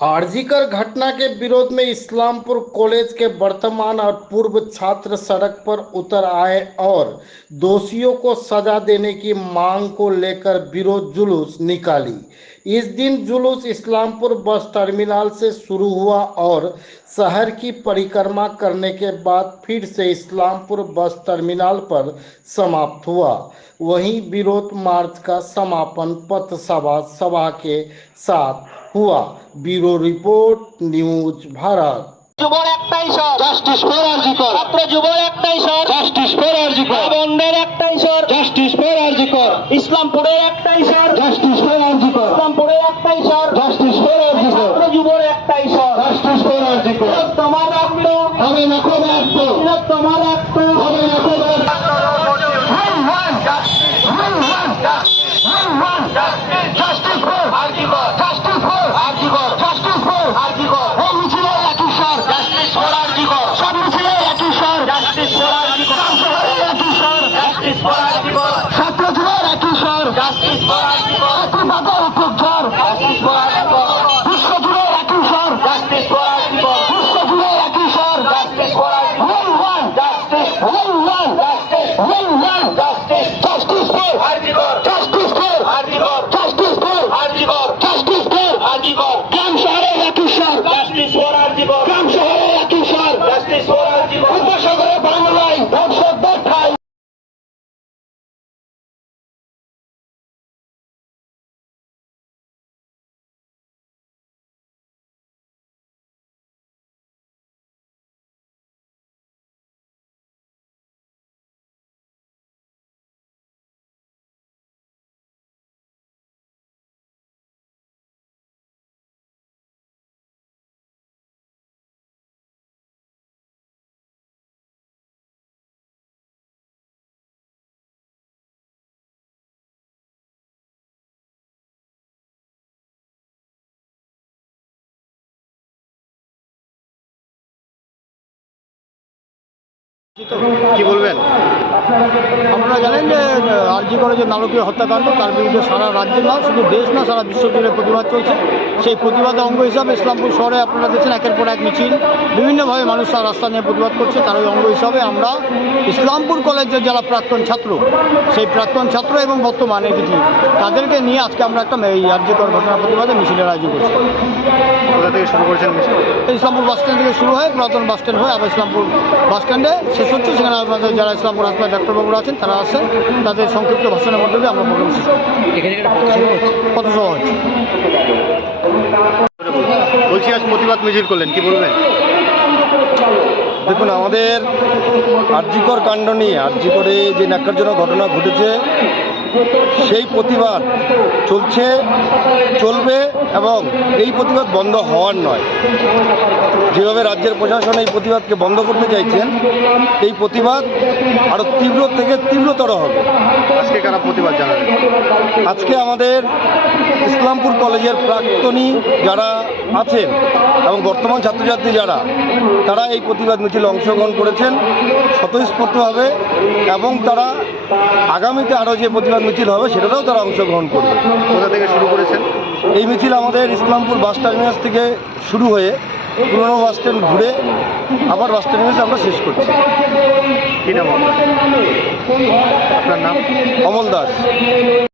आरजीकर घटना के विरोध में इस्लामपुर कॉलेज के वर्तमान और पूर्व छात्र सड़क पर उतर आए और दोषियों को सजा देने की मांग को लेकर विरोध जुलूस निकाली। इस दिन जुलूस इस्लामपुर बस टर्मिनल से शुरू हुआ और शहर की परिक्रमा करने के बाद फिर से इस्लामपुर बस टर्मिनल पर समाप्त हुआ। वहीं विरोध मार्च का समापन पथ सभा के साथ हुआ। Bureau report, news Bharat. যুবর একটাই স্বর, জাস্টিস ফর আরজিকর। ছাত্র যুবর একটাই স্বর, জাস্টিস ফর আরজিকর। বন্ধের একটাই স্বর, জাস্টিস ফর আরজিকর। ইসলামপুরের একটাই স্বর, জাস্টিস ফর আরজিকর। ইসলামপুরের একটাই স্বর, জাস্টিস ফর আরজিকর। ছাত্র যুবর একটাই স্বর, জাস্টিস ফর আরজিকর। তোমার রক্ত হবে না কো রক্ত, তোমার রক্ত হবে না কো রক্ত। Justice for RG Kar, justice for RG Kar, justice for RG Kar. এই মিছিলে একই স্বর, জাস্টিস ফর আরজিকর। সব মিছিলে একই স্বর, জাস্টিস ফর আরজিকর। একই স্বর, জাস্টিস ফর আরজিকর। ছাত্র যুবর একই স্বর, জাস্টিস ফর আরজিকর। প্রতিবাদের উচ্চস্বর, জাস্টিস ফর আরজিকর। বিশ্ব জুড়ে একই স্বর, জাস্টিস ফর আরজিকর। বিশ্ব জুড়ে একই স্বর, justice for RG Kar. Justice, justice, justice for RG Kar, justice for RG Kar, justice for RG Kar, justice for RG Kar. গ্রাম শহরে একই স্বর, জাস্টিস ফর আরজিকর। গ্রাম শহরে একই স্বর, জাস্টিস ফর আরজিকর। উপসাগরে বাংলায় ধর্ষকদের ঠাঁই। কি বলবেন? আপনারা জানেন যে আরজি কলেজের নারকীয় হত্যাকাণ্ড, তার বিরুদ্ধে সারা রাজ্যে না, শুধু দেশ না, সারা বিশ্ব জুড়ে প্রতিবাদ চলছে। সেই প্রতিবাদের অঙ্গ হিসাবে ইসলামপুর শহরে আপনারা দেখছেন একের পর এক মিছিল, বিভিন্নভাবে মানুষ তার রাস্তা নিয়ে প্রতিবাদ করছে। তারই অঙ্গ হিসাবে আমরা ইসলামপুর কলেজের যারা প্রাক্তন ছাত্র, সেই প্রাক্তন ছাত্র এবং বর্তমানে কিছু তাদেরকে নিয়ে আজকে আমরা একটা এই আরজি কর ঘটনা প্রতিবাদে মিছিলের আয়োজন করছি। কোথা থেকে শুরু করেছেন মিছিল? ইসলামপুর বাস স্ট্যান্ড থেকে শুরু হয়, পুরাতন বাস স্ট্যান্ড হয়ে আবার ইসলামপুর বাস স্ট্যান্ডে শেষ হচ্ছে। সেখানে আমাদের যারা ইসলামপুর হাসপাতাল ডাক্তারবাবুরা আছেন তারা আসছেন, তাদের সংক্ষিপ্ত ভাষণের মধ্যে দিয়ে আমরা প্রোগ্রাম শেষ করি। এখানে একটা পথসভা হচ্ছে। পথসভা হচ্ছে। বলছি আজ প্রতিবাদ মিছিল করলেন, কি বলবেন? দেখুন, আমাদের আরজিকর কাণ্ড নিয়ে, আরজিকরে যে ন্যাক্কারজনক ঘটনা ঘটেছে সেই প্রতিবাদ চলছে, চলবে এবং এই প্রতিবাদ বন্ধ হওয়ার নয়। যেভাবে রাজ্যের প্রশাসন এই প্রতিবাদকে বন্ধ করতে চাইছেন, এই প্রতিবাদ আরও তীব্র থেকে তীব্রতর হবে। আজকে কারা প্রতিবাদ জানাবেন? আজকে আমাদের ইসলামপুর কলেজের প্রাক্তনী যারা আছেন এবং বর্তমান ছাত্রছাত্রী যারা, তারা এই প্রতিবাদ মিছিলে অংশগ্রহণ করেছেন স্বতঃস্ফূর্তভাবে, এবং তারা আগামীতে আরও যে প্রতিবাদ মিছিল হবে সেটাতেও তারা অংশগ্রহণ করবে। কোথা থেকে শুরু করেছেন এই মিছিল? আমাদের ইসলামপুর বাস টার্মিনাস থেকে শুরু হয়ে পুরনো বাস স্ট্যান্ড ঘুরে আবার বাস টার্মিনাসে আমরা শেষ করছি। কি নাম আপনার নাম? অমল দাস।